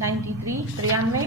93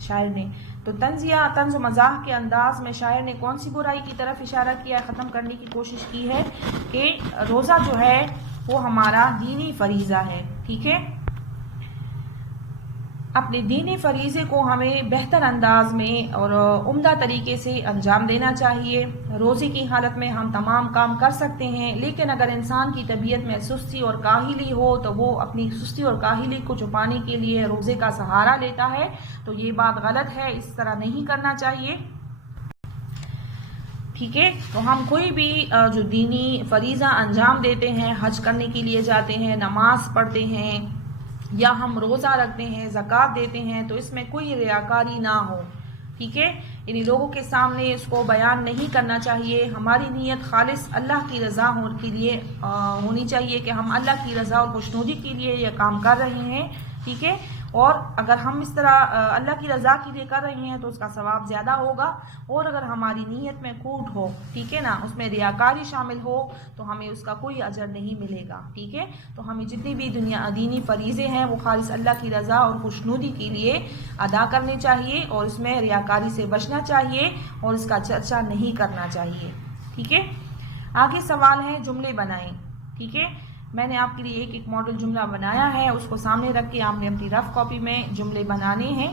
شاعر نے. تو طنز و مزاح کے انداز میں شاعر نے کون سی برائی کی طرف اشارہ کیا، ختم کرنے کی کوشش کی ہے کہ روزہ جو ہے وہ ہمارا دینی فریضہ ہے. ٹھیک ہے، اپنے دینی فریضے کو ہمیں بہتر انداز میں اور عمدہ طریقے سے انجام دینا چاہیے. روزے کی حالت میں ہم تمام کام کر سکتے ہیں، لیکن اگر انسان کی طبیعت میں سستی اور کاہلی ہو تو وہ اپنی سستی اور کاہلی کو چھپانے کے لیے روزے کا سہارا لیتا ہے. تو یہ بات غلط ہے، اس طرح نہیں کرنا چاہیے. ٹھیک ہے، تو ہم کوئی بھی جو دینی فریضہ انجام دیتے ہیں، حج کرنے کے لیے جاتے ہیں، نماز پڑھتے ہیں، یا ہم روزہ رکھتے ہیں، زکوٰۃ دیتے ہیں، تو اس میں کوئی ریاکاری نہ ہو. ٹھیک ہے، یعنی لوگوں کے سامنے اس کو بیان نہیں کرنا چاہیے. ہماری نیت خالص اللہ کی رضا کے لیے ہونی چاہیے کہ ہم اللہ کی رضا اور خوشنودی کے لیے یہ کام کر رہے ہیں. ٹھیک ہے، اور اگر ہم اس طرح اللہ کی رضا کے لیے کر رہے ہیں تو اس کا ثواب زیادہ ہوگا. اور اگر ہماری نیت میں کھوٹ ہو، ٹھیک ہے نا، اس میں ریاکاری شامل ہو، تو ہمیں اس کا کوئی اجر نہیں ملے گا. ٹھیک ہے، تو ہمیں جتنی بھی دینی فریضے ہیں وہ خالص اللہ کی رضا اور خوشنودی کے لیے ادا کرنے چاہیے، اور اس میں ریاکاری سے بچنا چاہیے اور اس کا چرچا نہیں کرنا چاہیے. ٹھیک ہے، آگے سوال ہے جملے بنائیں. ٹھیک ہے، میں نے آپ کے لیے ایک ماڈل جملہ بنایا ہے، اس کو سامنے رکھ کے آپ نے اپنی رف کاپی میں جملے بنانے ہیں.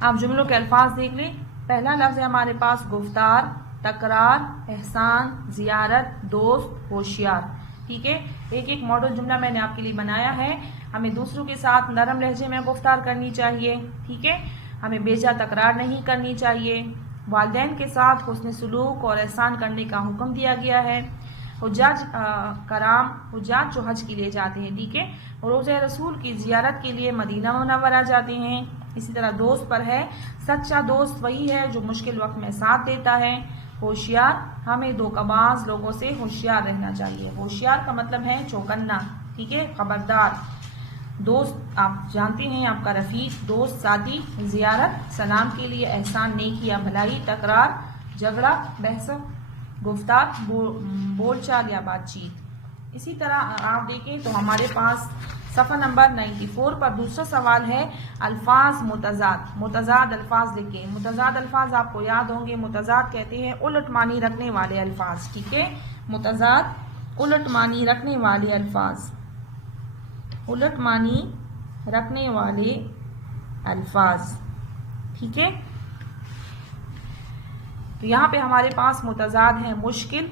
آپ جملوں کے الفاظ دیکھ لیں. پہلا لفظ ہے ہمارے پاس گفتار، تکرار، احسان، زیارت، دوست، ہوشیار. ٹھیک ہے، ایک ماڈل جملہ میں نے آپ کے لیے بنایا ہے. ہمیں دوسروں کے ساتھ نرم لہجے میں گفتار کرنی چاہیے. ٹھیک ہے، ہمیں بیجا تکرار نہیں کرنی چاہیے. والدین کے ساتھ حسن سلوک اور احسان کرنے کا حکم دیا گیا ہے. حجاج جو حج کے لیے جاتے ہیں، ٹھیک ہے، روضہ رسول کی زیارت کے لیے مدینہ منورہ جاتے ہیں. اسی طرح دوست پر ہے، سچا دوست وہی ہے جو مشکل وقت میں ساتھ دیتا ہے. ہوشیار، ہمیں دھوکہ باز لوگوں سے ہوشیار رہنا چاہیے. ہوشیار کا مطلب ہے چوکنا. ٹھیک ہے، خبردار. دوست، آپ جانتے ہیں آپ کا رفیق، دوست، ساتھی. زیارت، سلام کے لیے، احسان، نیکی یا بھلائی. تکرار، جھگڑا، بحث. گفتار، بول چال یا بات چیت. اسی طرح آپ دیکھیں تو ہمارے پاس صفحہ نمبر 94 پر دوسرا سوال ہے الفاظ متضاد. متضاد الفاظ لکھیں. متضاد الفاظ آپ کو یاد ہوں گے. متضاد کہتے ہیں الٹ معنی رکھنے والے الفاظ. ٹھیک ہے، متضاد الٹ معنی رکھنے والے الفاظ. الٹ معنی رکھنے والے الفاظ. ٹھیک ہے، تو یہاں پہ ہمارے پاس متضاد ہیں مشکل،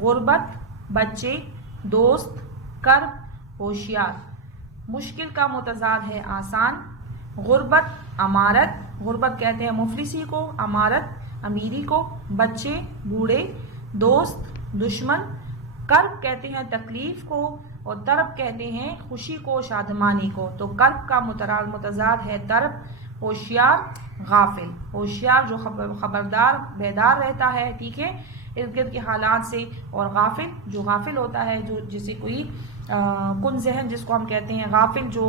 غربت، بچے، دوست، کرب، ہوشیار. مشکل کا متضاد ہے آسان. غربت، امارت. غربت کہتے ہیں مفلسی کو، امارت امیری کو. بچے، بوڑھے. دوست، دشمن. کرب کہتے ہیں تکلیف کو، اور طرب کہتے ہیں خوشی کو، شادمانی کو. تو کرب کا متضاد ہے طرب. ہوشیار، غافل. ہوشیار جو خبردار، بیدار رہتا ہے، ٹھیک ہے، ارد گرد کے حالات سے. اور غافل جو غافل ہوتا ہے، جو جسے کوئی کن ذہن جس کو ہم کہتے ہیں، غافل جو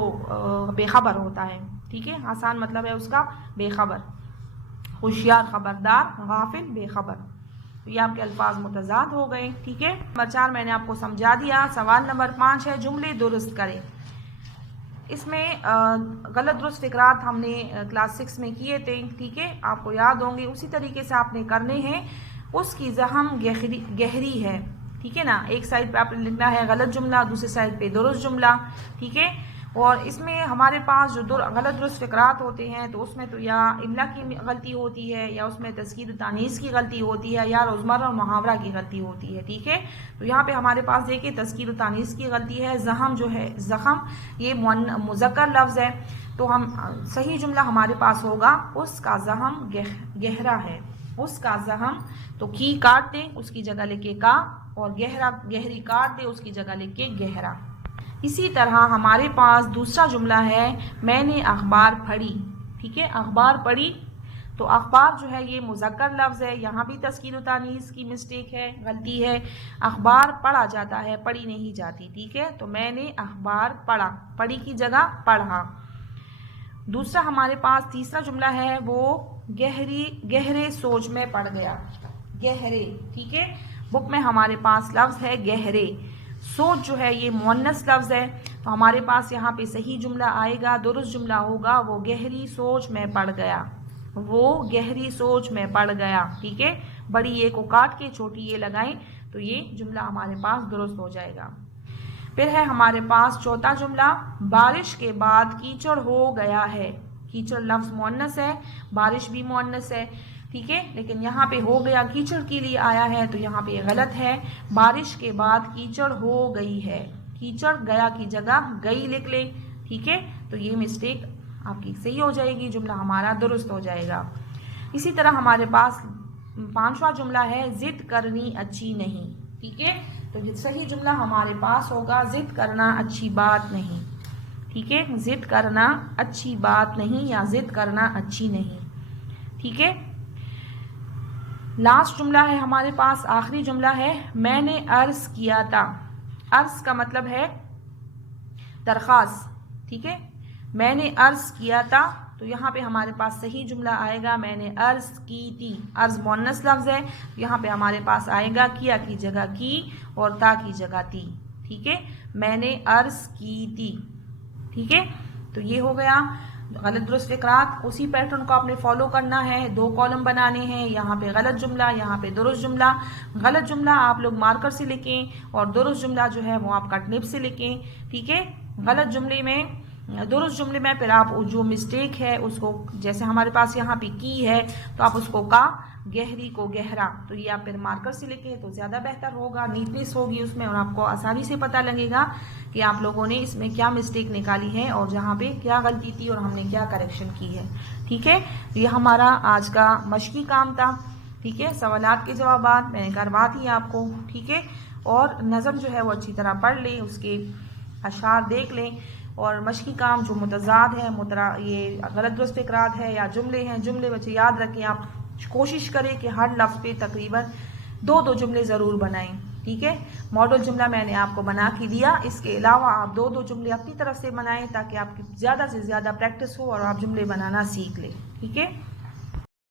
بے خبر ہوتا ہے. ٹھیک ہے، آسان مطلب ہے اس کا بے خبر. ہوشیار خبردار، غافل بے خبر. تو یہ آپ کے الفاظ متضاد ہو گئے. ٹھیک ہے، نمبر 4 میں نے آپ کو سمجھا دیا. سوال نمبر 5 ہے جملے درست کریں. اس میں غلط درست فقرات ہم نے کلاس 6 میں کیے تھے. ٹھیک ہے، آپ کو یاد ہوں گے. اسی طریقے سے آپ نے کرنے ہیں. اس کی زحم گہری ہے. ٹھیک ہے نا، ایک سائڈ پہ آپ نے لکھنا ہے غلط جملہ، دوسرے سائڈ پہ درست جملہ. ٹھیک ہے، اور اس میں ہمارے پاس جو غلط درست فقرات ہوتے ہیں تو اس میں تو یا املا کی غلطی ہوتی ہے، یا اس میں تذکیر و تانیث کی غلطی ہوتی ہے، یا روزمرہ اور محاورہ کی غلطی ہوتی ہے. ٹھیک ہے، تو یہاں پہ ہمارے پاس دیکھیں تذکیر و تانیث کی غلطی ہے. زحم جو ہے، زخم، یہ مذکر لفظ ہے، تو ہم صحیح جملہ ہمارے پاس ہوگا اس کا زحم گہرا ہے. اس کا زحم، تو کی کاٹ دیں، اس کی جگہ لکھے کا، اور گہری کاٹ دے، اس کی جگہ لکھے گہرا. اسی طرح ہمارے پاس دوسرا جملہ ہے میں نے اخبار پڑھی. ٹھیک ہے، اخبار پڑھی، تو اخبار جو ہے یہ مذکر لفظ ہے. یہاں بھی تذکیر و تانیث کی مسٹیک ہے، غلطی ہے. اخبار پڑھا جاتا ہے، پڑھی نہیں جاتی. ٹھیک ہے، تو میں نے اخبار پڑھا، پڑھی کی جگہ پڑھا. دوسرا ہمارے پاس تیسرا جملہ ہے وہ گہرے سوچ میں پڑ گیا. گہرے. ٹھیک ہے، بک میں ہمارے پاس لفظ ہے گہرے. سوچ جو ہے یہ مؤنث لفظ ہے، تو ہمارے پاس یہاں پہ صحیح جملہ آئے گا، درست جملہ ہوگا وہ گہری سوچ میں پڑ گیا، وہ گہری سوچ میں پڑ گیا، ٹھیک ہے، بڑی اے کو کاٹ کے چھوٹی اے لگائیں تو یہ جملہ ہمارے پاس درست ہو جائے گا۔ پھر ہے ہمارے پاس چوتھا جملہ، بارش کے بعد کیچڑ ہو گیا ہے۔ کیچڑ لفظ مؤنث ہے، بارش بھی مؤنث ہے، ٹھیک ہے، لیکن یہاں پہ ہو گیا کیچڑ کے لیے آیا ہے تو یہاں پہ غلط ہے، بارش کے بعد کیچڑ ہو گئی ہے، کیچڑ گیا کی جگہ گئی لکھ لیں، ٹھیک ہے، تو یہ مسٹیک آپ کی صحیح ہو جائے گی، جملہ ہمارا درست ہو جائے گا۔ اسی طرح ہمارے پاس پانچواں جملہ ہے، ضد کرنی اچھی نہیں، ٹھیک ہے، تو یہ صحیح جملہ ہمارے پاس ہوگا، ضد کرنا اچھی بات نہیں، ٹھیک ہے، ضد کرنا اچھی بات نہیں یا ضد کرنا اچھی نہیں، ٹھیک ہے۔ لاسٹ جملہ ہے ہمارے پاس، آخری جملہ ہے، میں نے عرض کیا تھا۔ عرض کا مطلب ہے درخواست، ٹھیک ہے، میں نے عرض کیا تھا تو یہاں پہ ہمارے پاس صحیح جملہ آئے گا، میں نے عرض کی تھی۔ عرض مؤنث لفظ ہے، یہاں پہ ہمارے پاس آئے گا کیا کی جگہ کی اور تا کی جگہ تھی، ٹھیک ہے، میں نے عرض کی تھی، ٹھیک ہے، تو یہ ہو گیا غلط درست فقرات۔ اسی پیٹرن کو آپ نے فالو کرنا ہے، 2 کالم بنانے ہیں، یہاں پہ غلط جملہ، یہاں پہ درست جملہ۔ غلط جملہ آپ لوگ مارکر سے لکھیں اور درست جملہ جو ہے وہ آپ کٹ نب سے لکھیں، ٹھیک ہے۔ غلط جملے میں، درست جملے میں پھر آپ جو مسٹیک ہے اس کو، جیسے ہمارے پاس یہاں پہ کی ہے تو آپ اس کو کا، گہری کو گہرا، تو یہ آپ پھر مارکر سے لکھیں تو زیادہ بہتر ہوگا، نیٹنیس ہوگی اس میں اور آپ کو آسانی سے پتہ لگے گا کہ آپ لوگوں نے اس میں کیا مسٹیک نکالی ہے اور جہاں پہ کیا غلطی تھی اور ہم نے کیا کریکشن کی ہے، ٹھیک ہے۔ یہ ہمارا آج کا مشقی کام تھا، ٹھیک ہے، سوالات کے جوابات میں نے کروا دی آپ کو، ٹھیک ہے، اور نظم جو ہے وہ اچھی طرح پڑھ لیں، اس کے اشعار دیکھ لیں، اور مشقی کام جو متضاد ہے، یہ غلط درست فقرات ہے یا جملے ہیں، جملے بچے یاد رکھیں، آپ کوشش کریں کہ ہر لفظ پہ تقریباً 2 جملے ضرور بنائیں، ٹھیک ہے۔ ماڈل جملہ میں نے آپ کو بنا کے دیا، اس کے علاوہ آپ 2 جملے اپنی طرف سے بنائیں تاکہ آپ کی زیادہ سے زیادہ پریکٹس ہو اور آپ جملے بنانا سیکھ لیں، ٹھیک ہے۔